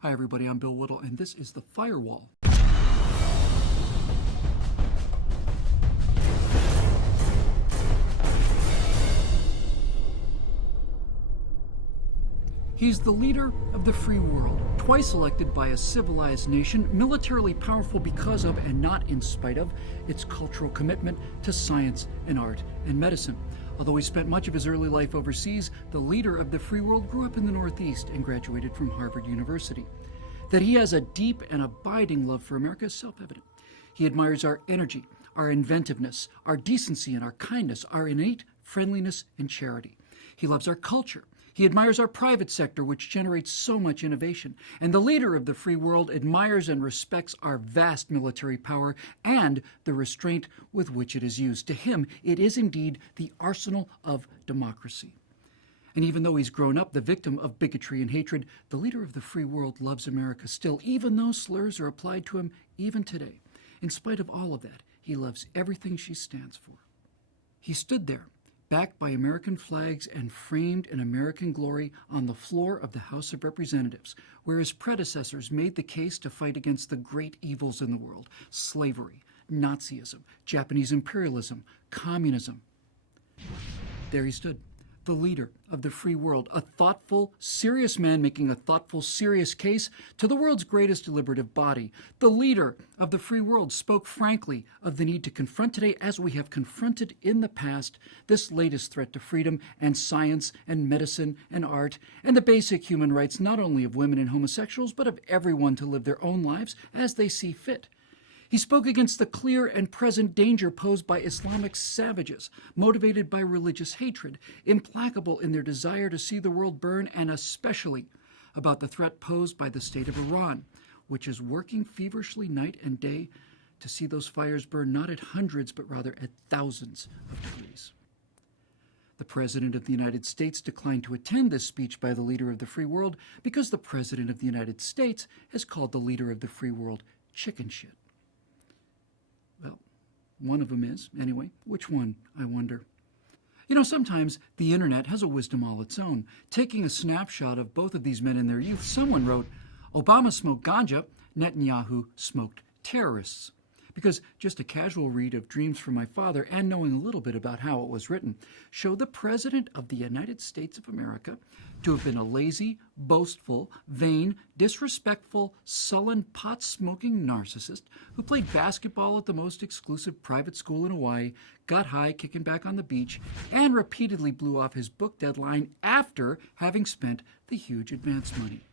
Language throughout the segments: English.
Hi everybody, I'm Bill Whittle, and this is the Firewall. He's the leader of the free world, twice elected by a civilized nation, militarily powerful because of, and not in spite of, its cultural commitment to science and art and medicine. Although he spent much of his early life overseas, the leader of the free world grew up in the Northeast and graduated from Harvard University. That he has a deep and abiding love for America is self-evident. He admires our energy, our inventiveness, our decency and our kindness, our innate friendliness and charity. He loves our culture. He admires our private sector, which generates so much innovation. And the leader of the free world admires and respects our vast military power and the restraint with which it is used. To him, it is indeed the arsenal of democracy. And even though he's grown up the victim of bigotry and hatred, the leader of the free world loves America still, even though slurs are applied to him even today. In spite of all of that, he loves everything she stands for. He stood there, backed by American flags and framed in American glory on the floor of the House of Representatives, where his predecessors made the case to fight against the great evils in the world: slavery, Nazism, Japanese imperialism, communism. There he stood, the leader of the free world, a thoughtful, serious man making a thoughtful, serious case to the world's greatest deliberative body. The leader of the free world spoke frankly of the need to confront today, as we have confronted in the past, this latest threat to freedom and science and medicine and art and the basic human rights not only of women and homosexuals, but of everyone to live their own lives as they see fit. He spoke against the clear and present danger posed by Islamic savages, motivated by religious hatred, implacable in their desire to see the world burn, and especially about the threat posed by the state of Iran, which is working feverishly night and day to see those fires burn not at hundreds, but rather at thousands of degrees. The President of the United States declined to attend this speech by the leader of the free world because the President of the United States has called the leader of the free world chicken shit. Well, one of them is, anyway. Which one, I wonder? You know, sometimes the internet has a wisdom all its own. Taking a snapshot of both of these men in their youth, someone wrote, "Obama smoked ganja, Netanyahu smoked terrorists." Because just a casual read of Dreams from My Father and knowing a little bit about how it was written show the President of the United States of America to have been a lazy, boastful, vain, disrespectful, sullen, pot-smoking narcissist who played basketball at the most exclusive private school in Hawaii, got high kicking back on the beach, and repeatedly blew off his book deadline after having spent the huge advance money.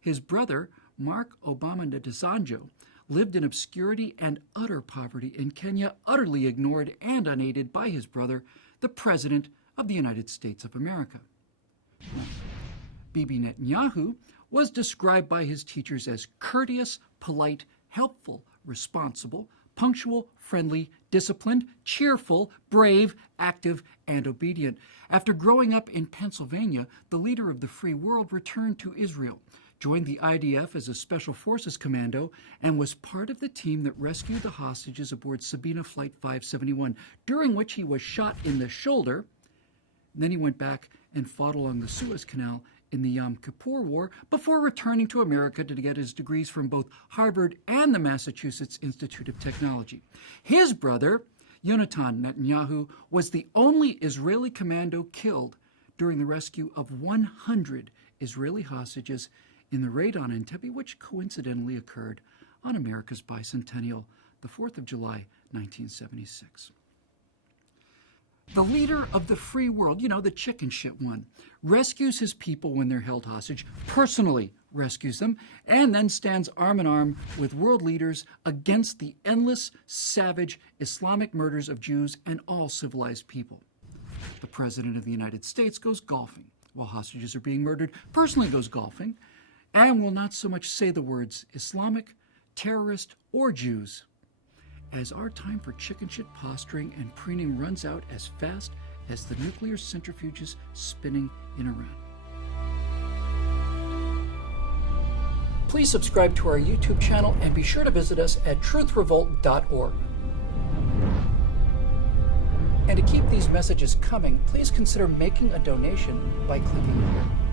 His brother, Mark Obama Ndesanjo, lived in obscurity and utter poverty in Kenya, utterly ignored and unaided by his brother, the President of the United States of America. Bibi Netanyahu was described by his teachers as courteous, polite, helpful, responsible, punctual, friendly, disciplined, cheerful, brave, active, and obedient. After growing up in Pennsylvania, the leader of the free world returned to Israel, joined the IDF as a Special Forces commando, and was part of the team that rescued the hostages aboard Sabina Flight 571, during which he was shot in the shoulder. Then he went back and fought along the Suez Canal in the Yom Kippur War before returning to America to get his degrees from both Harvard and the Massachusetts Institute of Technology. His brother, Yonatan Netanyahu, was the only Israeli commando killed during the rescue of 100 Israeli hostages in the raid on Entebbe, which coincidentally occurred on America's bicentennial, the 4th of July, 1976. The leader of the free world, you know, the chicken shit one, rescues his people when they're held hostage, personally rescues them, and then stands arm in arm with world leaders against the endless, savage Islamic murders of Jews and all civilized people. The President of the United States goes golfing while hostages are being murdered, personally goes golfing, and will not so much say the words Islamic, terrorist, or Jews, as our time for chicken shit posturing and preening runs out as fast as the nuclear centrifuges spinning in Iran. Please subscribe to our YouTube channel and be sure to visit us at truthrevolt.org. And to keep these messages coming, please consider making a donation by clicking here.